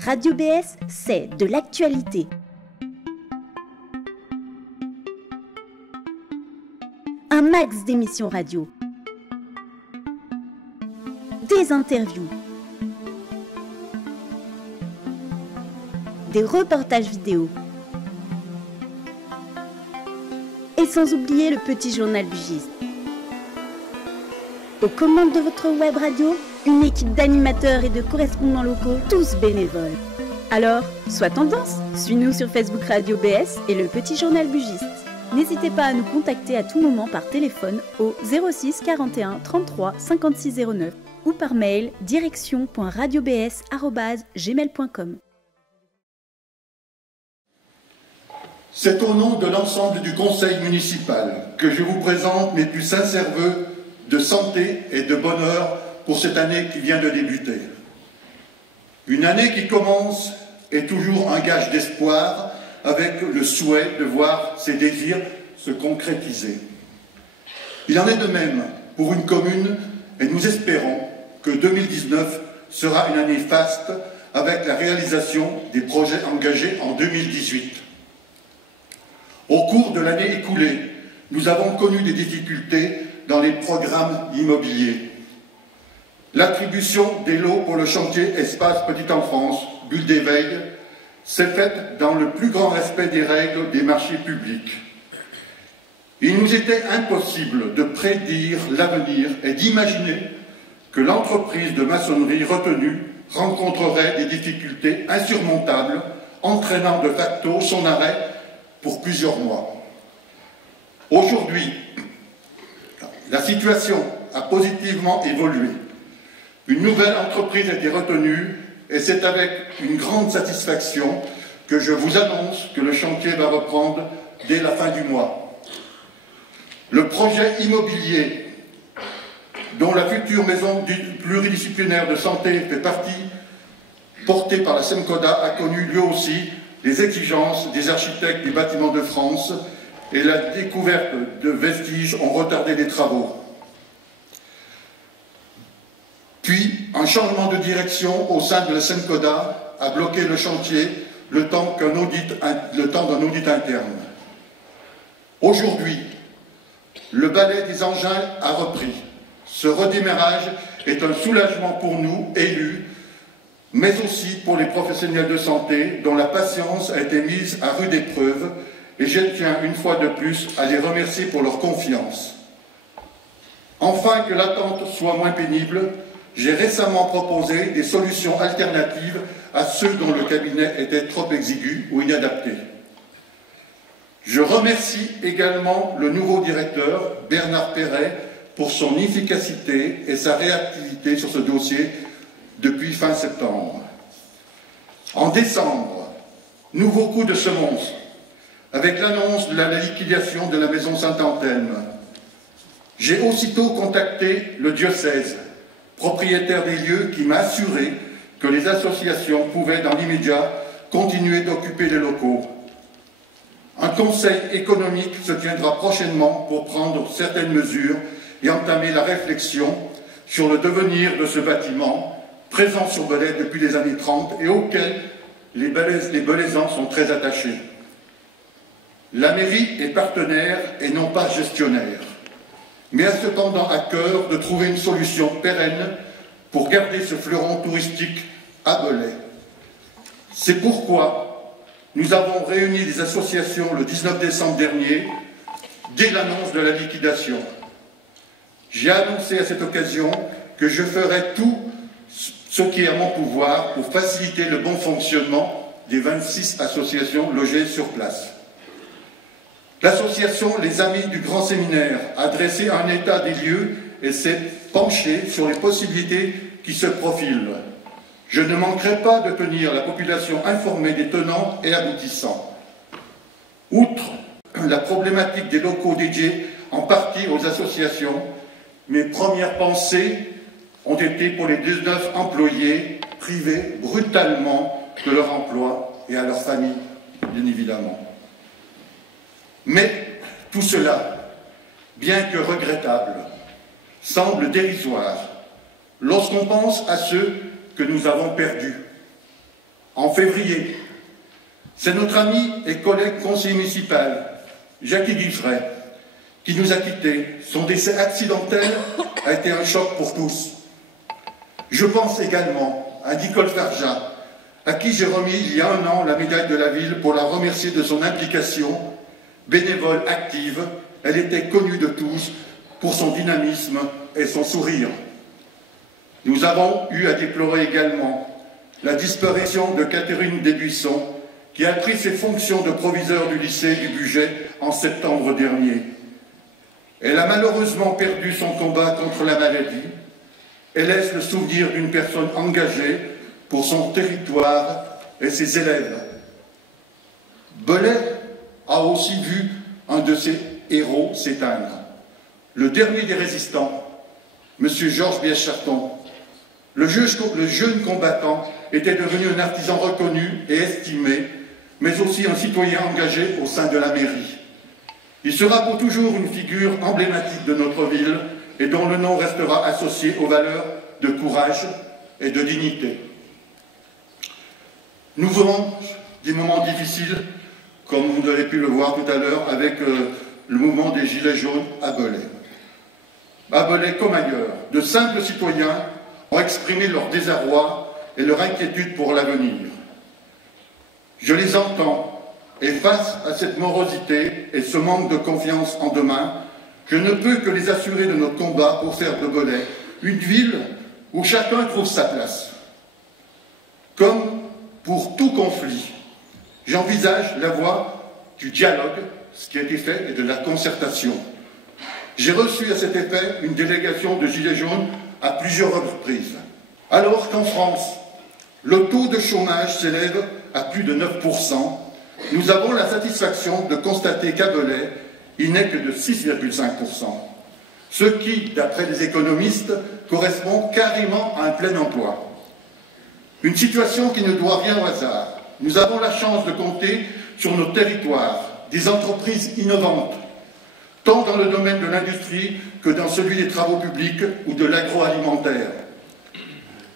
Radio BS, c'est de l'actualité. Un max d'émissions radio. Des interviews. Des reportages vidéo. Et sans oublier le petit journal Bugiste. Aux commandes de votre web radio, une équipe d'animateurs et de correspondants locaux, tous bénévoles. Alors, sois tendance, suis-nous sur Facebook Radio BS et le petit journal Bugiste. N'hésitez pas à nous contacter à tout moment par téléphone au 06 41 33 56 09 ou par mail direction.radiobs@gmail.com. C'est au nom de l'ensemble du conseil municipal que je vous présente mes plus sincères vœux de santé et de bonheur pour cette année qui vient de débuter. Une année qui commence est toujours un gage d'espoir avec le souhait de voir ses désirs se concrétiser. Il en est de même pour une commune et nous espérons que 2019 sera une année faste avec la réalisation des projets engagés en 2018. Au cours de l'année écoulée, nous avons connu des difficultés dans les programmes immobiliers. L'attribution des lots pour le chantier Espace Petite Enfance, Bulle d'éveil, s'est faite dans le plus grand respect des règles des marchés publics. Il nous était impossible de prédire l'avenir et d'imaginer que l'entreprise de maçonnerie retenue rencontrerait des difficultés insurmontables, entraînant de facto son arrêt pour plusieurs mois. Aujourd'hui, la situation a positivement évolué. Une nouvelle entreprise a été retenue et c'est avec une grande satisfaction que je vous annonce que le chantier va reprendre dès la fin du mois. Le projet immobilier, dont la future maison pluridisciplinaire de santé fait partie, portée par la SEMCODA, a connu lui aussi les exigences des architectes des bâtiments de France et la découverte de vestiges ont retardé les travaux. Puis, un changement de direction au sein de la SEMCODA a bloqué le chantier le temps d'un audit interne. Aujourd'hui, le balai des engins a repris. Ce redémarrage est un soulagement pour nous, élus, mais aussi pour les professionnels de santé dont la patience a été mise à rude épreuve, et je tiens une fois de plus à les remercier pour leur confiance. Enfin, que l'attente soit moins pénible, j'ai récemment proposé des solutions alternatives à ceux dont le cabinet était trop exigu ou inadapté. Je remercie également le nouveau directeur, Bernard Perret, pour son efficacité et sa réactivité sur ce dossier depuis fin septembre. En décembre, nouveau coup de semonce, avec l'annonce de la liquidation de la maison Saint-Anthème. J'ai aussitôt contacté le diocèse, propriétaire des lieux, qui m'a assuré que les associations pouvaient dans l'immédiat continuer d'occuper les locaux. Un conseil économique se tiendra prochainement pour prendre certaines mesures et entamer la réflexion sur le devenir de ce bâtiment, présent sur Belay depuis les années 30 et auquel les Belaisans sont très attachés. La mairie est partenaire et non pas gestionnaire, mais a cependant à cœur de trouver une solution pérenne pour garder ce fleuron touristique à Belay. C'est pourquoi nous avons réuni les associations le 19 décembre dernier, dès l'annonce de la liquidation. J'ai annoncé à cette occasion que je ferai tout ce qui est à mon pouvoir pour faciliter le bon fonctionnement des 26 associations logées sur place. L'association Les Amis du Grand Séminaire a dressé un état des lieux et s'est penchée sur les possibilités qui se profilent. Je ne manquerai pas de tenir la population informée des tenants et aboutissants. Outre la problématique des locaux dédiés en partie aux associations, mes premières pensées ont été pour les 19 employés privés brutalement de leur emploi et à leur famille, bien évidemment. Mais tout cela, bien que regrettable, semble dérisoire lorsqu'on pense à ceux que nous avons perdus. en février. C'est notre ami et collègue conseiller municipal, Jackie Guiffray, qui nous a quittés. Son décès accidentel a été un choc pour tous. Je pense également à Nicole Farja, à qui j'ai remis il y a un an la médaille de la ville pour la remercier de son implication. Bénévole active, elle était connue de tous pour son dynamisme et son sourire. Nous avons eu à déplorer également la disparition de Catherine Desbuissons, qui a pris ses fonctions de proviseur du lycée du Bugey en septembre dernier. Elle a malheureusement perdu son combat contre la maladie et laisse le souvenir d'une personne engagée pour son territoire et ses élèves. Belay a aussi vu un de ses héros s'éteindre. Le dernier des résistants, M. Georges Bièche-Charton. Le jeune combattant était devenu un artisan reconnu et estimé, mais aussi un citoyen engagé au sein de la mairie. Il sera pour toujours une figure emblématique de notre ville et dont le nom restera associé aux valeurs de courage et de dignité. Nous venons des moments difficiles, comme vous avez pu le voir tout à l'heure, avec le mouvement des Gilets jaunes à Belay. À Belay comme ailleurs, de simples citoyens ont exprimé leur désarroi et leur inquiétude pour l'avenir. Je les entends, et face à cette morosité et ce manque de confiance en demain, je ne peux que les assurer de notre combat pour faire de Belay une ville où chacun trouve sa place. Comme pour tout conflit, j'envisage la voie du dialogue, ce qui a été fait, et de la concertation. J'ai reçu à cet effet une délégation de Gilets jaunes à plusieurs reprises. Alors qu'en France, le taux de chômage s'élève à plus de 9%, nous avons la satisfaction de constater qu'à Belay, il n'est que de 6,5%. Ce qui, d'après les économistes, correspond carrément à un plein emploi. Une situation qui ne doit rien au hasard. Nous avons la chance de compter sur nos territoires des entreprises innovantes, tant dans le domaine de l'industrie que dans celui des travaux publics ou de l'agroalimentaire.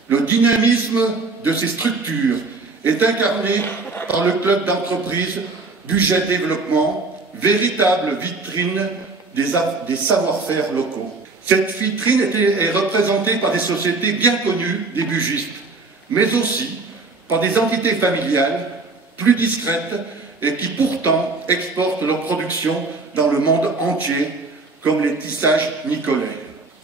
Le dynamisme de ces structures est incarné par le club d'entreprise Bugey Développement, véritable vitrine des savoir-faire locaux. Cette vitrine est représentée par des sociétés bien connues des bugistes, mais aussi par des entités familiales plus discrètes et qui pourtant exportent leur production dans le monde entier, comme les tissages Nicolet.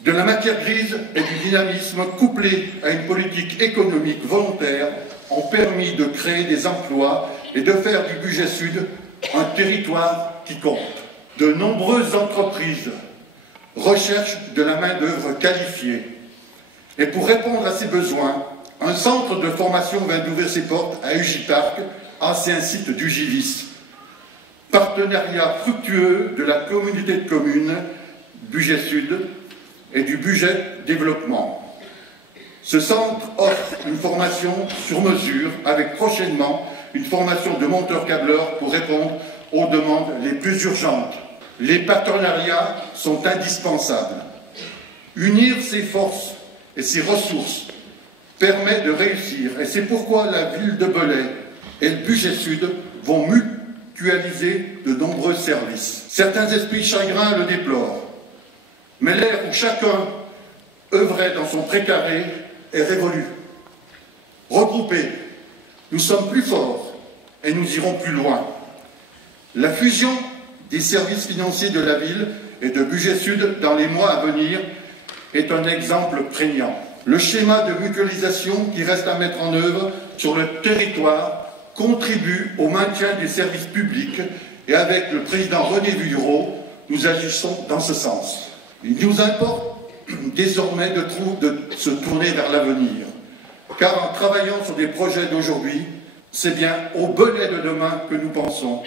De la matière grise et du dynamisme couplés à une politique économique volontaire ont permis de créer des emplois et de faire du Bugey Sud un territoire qui compte. De nombreuses entreprises recherchent de la main-d'œuvre qualifiée. Et pour répondre à ces besoins, un centre de formation vient d'ouvrir ses portes à Ugiparc, ancien site du Givis. Partenariat fructueux de la communauté de communes Bugey Sud et du Bugey Développement. Ce centre offre une formation sur mesure avec prochainement une formation de monteur-câbleur pour répondre aux demandes les plus urgentes. Les partenariats sont indispensables. Unir ses forces et ses ressources permet de réussir et c'est pourquoi la ville de Belay et le Bugey Sud vont mutualiser de nombreux services. Certains esprits chagrins le déplorent, mais l'ère où chacun œuvrait dans son précaré est révolue. Regroupés, nous sommes plus forts et nous irons plus loin. La fusion des services financiers de la ville et de Bugey Sud dans les mois à venir est un exemple prégnant. Le schéma de mutualisation qui reste à mettre en œuvre sur le territoire contribue au maintien des services publics et avec le président René Vuillereau, nous agissons dans ce sens. Il nous importe désormais de se tourner vers l'avenir, car en travaillant sur des projets d'aujourd'hui, c'est bien au Belay de demain que nous pensons,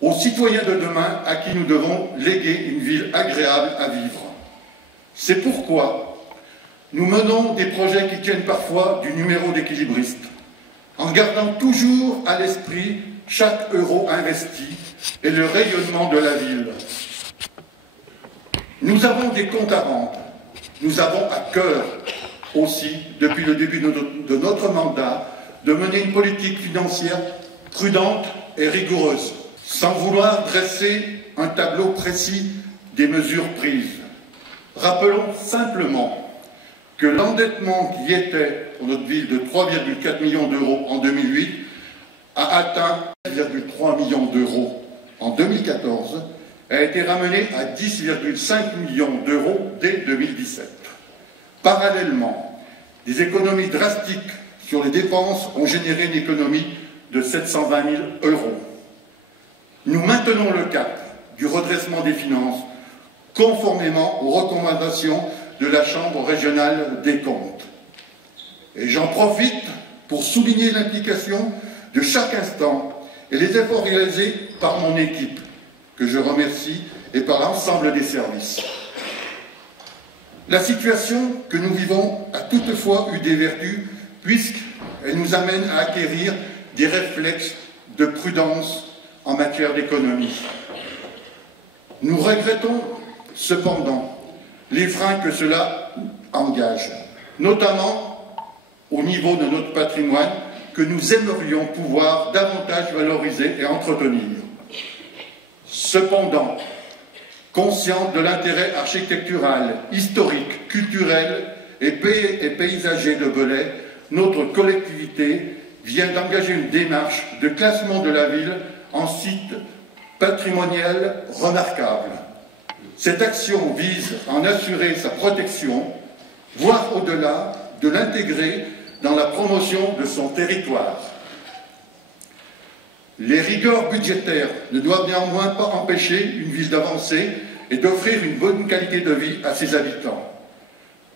aux citoyens de demain à qui nous devons léguer une ville agréable à vivre. C'est pourquoi nous menons des projets qui tiennent parfois du numéro d'équilibriste, en gardant toujours à l'esprit chaque euro investi et le rayonnement de la ville. Nous avons des comptes à rendre. Nous avons à cœur aussi, depuis le début de notre mandat, de mener une politique financière prudente et rigoureuse, sans vouloir dresser un tableau précis des mesures prises. Rappelons simplement que l'endettement qui était pour notre ville de 3,4 millions d'euros en 2008 a atteint 1,3 millions d'euros en 2014 et a été ramené à 10,5 millions d'euros dès 2017. Parallèlement, des économies drastiques sur les dépenses ont généré une économie de 720 000 euros. Nous maintenons le cap du redressement des finances conformément aux recommandations de la Chambre régionale des comptes. Et j'en profite pour souligner l'implication de chaque instant et les efforts réalisés par mon équipe, que je remercie, et par l'ensemble des services. La situation que nous vivons a toutefois eu des vertus, puisqu'elle nous amène à acquérir des réflexes de prudence en matière d'économie. Nous regrettons cependant les freins que cela engage, notamment au niveau de notre patrimoine que nous aimerions pouvoir davantage valoriser et entretenir. Cependant, consciente de l'intérêt architectural, historique, culturel et paysager de Belay, notre collectivité vient d'engager une démarche de classement de la ville en site patrimonial remarquable. Cette action vise à en assurer sa protection, voire au-delà, de l'intégrer dans la promotion de son territoire. Les rigueurs budgétaires ne doivent néanmoins pas empêcher une ville d'avancer et d'offrir une bonne qualité de vie à ses habitants.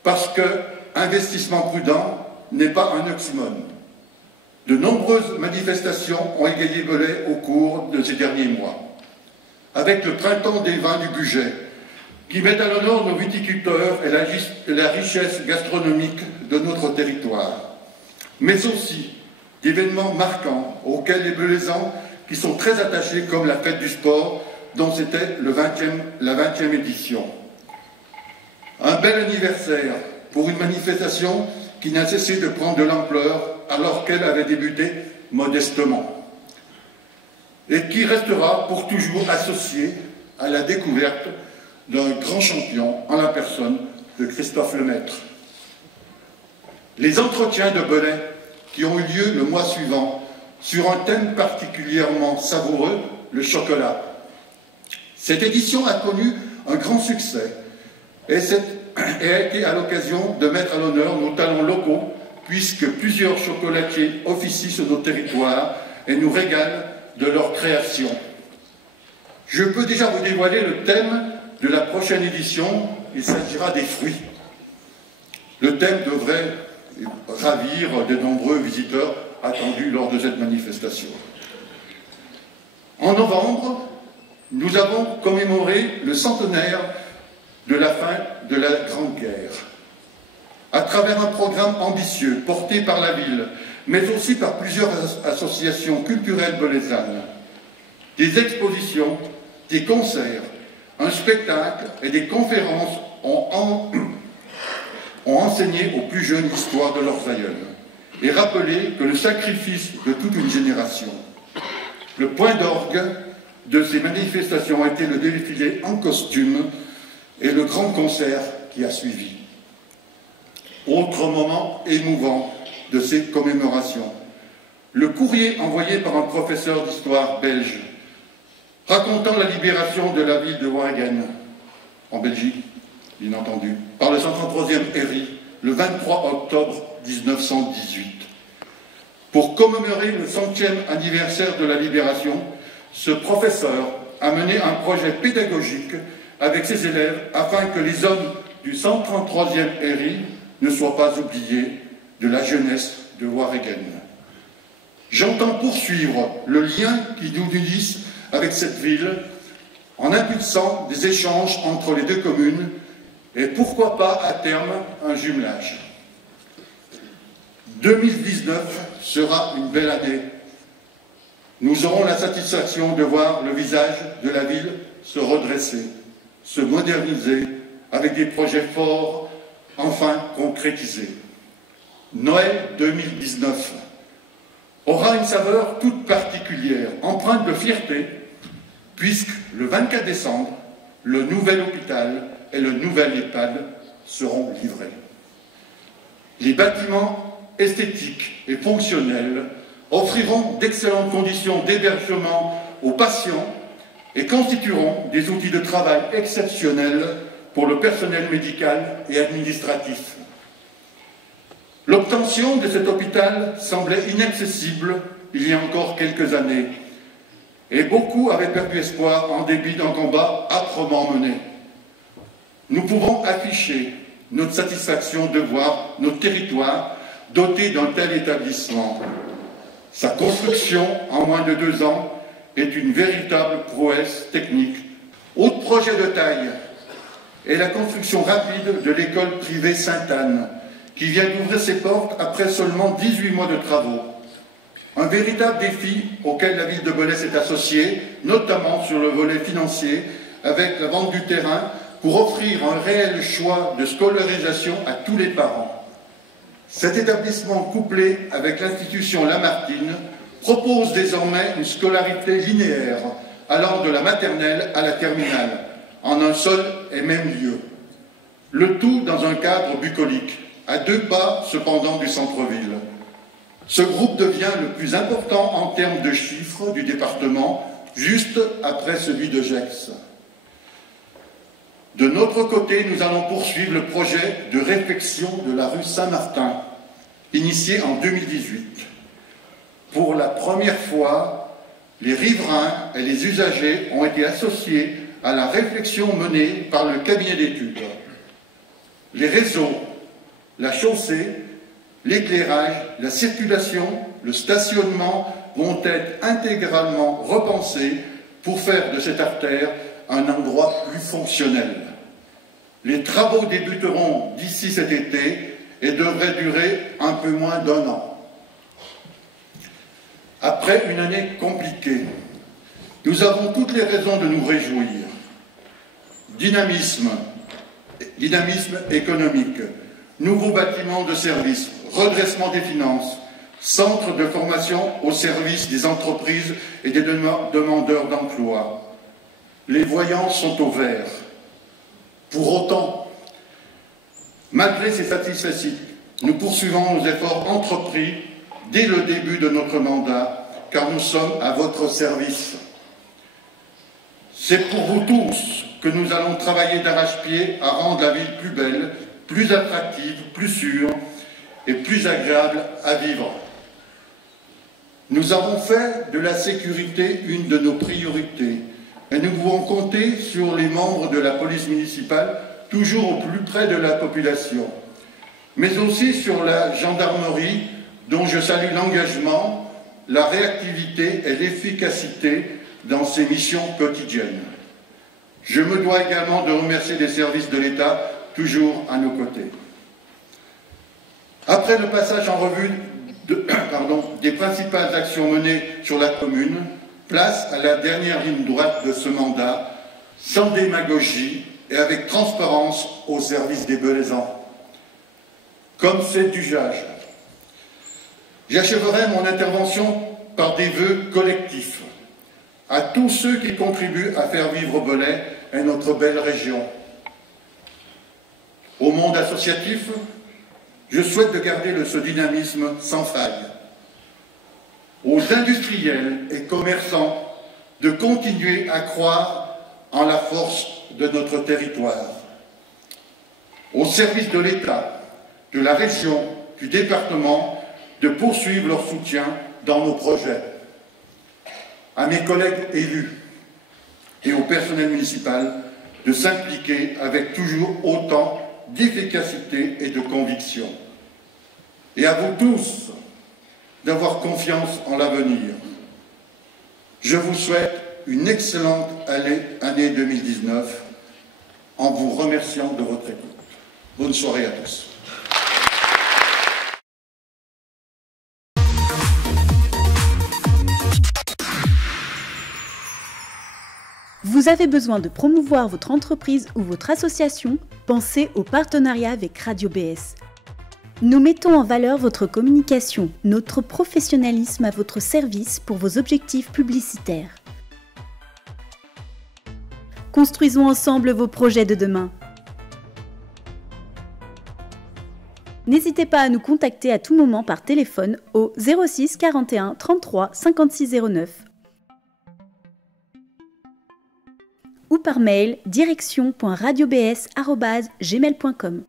Parce que investissement prudent n'est pas un oxymore. De nombreuses manifestations ont égayé Belay au cours de ces derniers mois. Avec le printemps des vins du budget, qui met à l'honneur nos viticulteurs et la richesse gastronomique de notre territoire, mais aussi d'événements marquants auxquels les Belaisans, qui sont très attachés, comme la fête du sport, dont c'était la 20e édition. Un bel anniversaire pour une manifestation qui n'a cessé de prendre de l'ampleur alors qu'elle avait débuté modestement et qui restera pour toujours associée à la découverte d'un grand champion en la personne de Christophe Lemaître. Les entretiens de Belay qui ont eu lieu le mois suivant sur un thème particulièrement savoureux, le chocolat. Cette édition a connu un grand succès et a été à l'occasion de mettre à l'honneur nos talents locaux, puisque plusieurs chocolatiers officient sur nos territoires et nous régalent de leur création. Je peux déjà vous dévoiler le thème de la prochaine édition, il s'agira des fruits. Le thème devrait ravir de nombreux visiteurs attendus lors de cette manifestation. En novembre, nous avons commémoré le centenaire de la fin de la Grande Guerre, à travers un programme ambitieux porté par la ville, mais aussi par plusieurs associations culturelles belaisannes. Des expositions, des concerts, un spectacle et des conférences ont enseigné aux plus jeunes l'histoire de leurs aïeuls et rappelé que le sacrifice de toute une génération. Le point d'orgue de ces manifestations a été le défilé en costume et le grand concert qui a suivi. Autre moment émouvant de ces commémorations, le courrier envoyé par un professeur d'histoire belge racontant la libération de la ville de Waregem, en Belgique, bien entendu, par le 133e RI, le 23 octobre 1918. Pour commémorer le 100e anniversaire de la libération, ce professeur a mené un projet pédagogique avec ses élèves afin que les hommes du 133e RI ne soient pas oubliés de la jeunesse de Waregem. J'entends poursuivre le lien qui nous unisse avec cette ville en impulsant des échanges entre les deux communes et pourquoi pas à terme un jumelage. 2019 sera une belle année. Nous aurons la satisfaction de voir le visage de la ville se redresser, se moderniser avec des projets forts enfin concrétisés. Noël 2019 aura une saveur toute particulière, empreinte de fierté, puisque le 24 décembre, le nouvel hôpital et le nouvel EHPAD seront livrés. Les bâtiments esthétiques et fonctionnels offriront d'excellentes conditions d'hébergement aux patients et constitueront des outils de travail exceptionnels pour le personnel médical et administratif. L'obtention de cet hôpital semblait inaccessible il y a encore quelques années, et beaucoup avaient perdu espoir en dépit d'un combat âprement mené. Nous pouvons afficher notre satisfaction de voir notre territoire doté d'un tel établissement. Sa construction en moins de 2 ans est une véritable prouesse technique. Autre projet de taille est la construction rapide de l'école privée Sainte-Anne, qui vient d'ouvrir ses portes après seulement 18 mois de travaux. Un véritable défi auquel la ville de Belay s'est associée, notamment sur le volet financier, avec la vente du terrain, pour offrir un réel choix de scolarisation à tous les parents. Cet établissement, couplé avec l'institution Lamartine, propose désormais une scolarité linéaire, allant de la maternelle à la terminale, en un seul et même lieu. Le tout dans un cadre bucolique, à 2 pas cependant du centre-ville. Ce groupe devient le plus important en termes de chiffres du département, juste après celui de Gex. De notre côté, nous allons poursuivre le projet de réfection de la rue Saint-Martin, initié en 2018. Pour la première fois, les riverains et les usagers ont été associés à la réflexion menée par le cabinet d'études. Les réseaux, la chaussée, l'éclairage, la circulation, le stationnement vont être intégralement repensés pour faire de cette artère un endroit plus fonctionnel. Les travaux débuteront d'ici cet été et devraient durer un peu moins d'1 an. Après une année compliquée, nous avons toutes les raisons de nous réjouir. Dynamisme économique, nouveaux bâtiments de services, redressement des finances, centre de formation au service des entreprises et des demandeurs d'emploi. Les voyants sont au vert. Pour autant, malgré ces satisfecits, nous poursuivons nos efforts entrepris dès le début de notre mandat, car nous sommes à votre service. C'est pour vous tous que nous allons travailler d'arrache-pied à rendre la ville plus belle, plus attractive, plus sûre et plus agréable à vivre. Nous avons fait de la sécurité une de nos priorités et nous pouvons compter sur les membres de la police municipale, toujours au plus près de la population, mais aussi sur la gendarmerie, dont je salue l'engagement, la réactivité et l'efficacité dans ses missions quotidiennes. Je me dois également de remercier les services de l'État, toujours à nos côtés. Après le passage en revue des principales actions menées sur la commune, place à la dernière ligne droite de ce mandat, sans démagogie et avec transparence au service des Belaisans. Comme c'est d'usage. J'achèverai mon intervention par des vœux collectifs à tous ceux qui contribuent à faire vivre Belay et notre belle région. Au monde associatif, je souhaite de garder ce dynamisme sans faille. Aux industriels et commerçants de continuer à croire en la force de notre territoire. Aux services de l'État, de la région, du département, de poursuivre leur soutien dans nos projets. À mes collègues élus et au personnel municipal de s'impliquer avec toujours autant d'efficacité et de conviction. Et à vous tous d'avoir confiance en l'avenir. Je vous souhaite une excellente année 2019 en vous remerciant de votre écoute. Bonne soirée à tous. Vous avez besoin de promouvoir votre entreprise ou votre association? Pensez au partenariat avec Radio BS. Nous mettons en valeur votre communication, notre professionnalisme à votre service pour vos objectifs publicitaires. Construisons ensemble vos projets de demain. N'hésitez pas à nous contacter à tout moment par téléphone au 06 41 33 56 09 ou par mail direction.radiobs@gmail.com.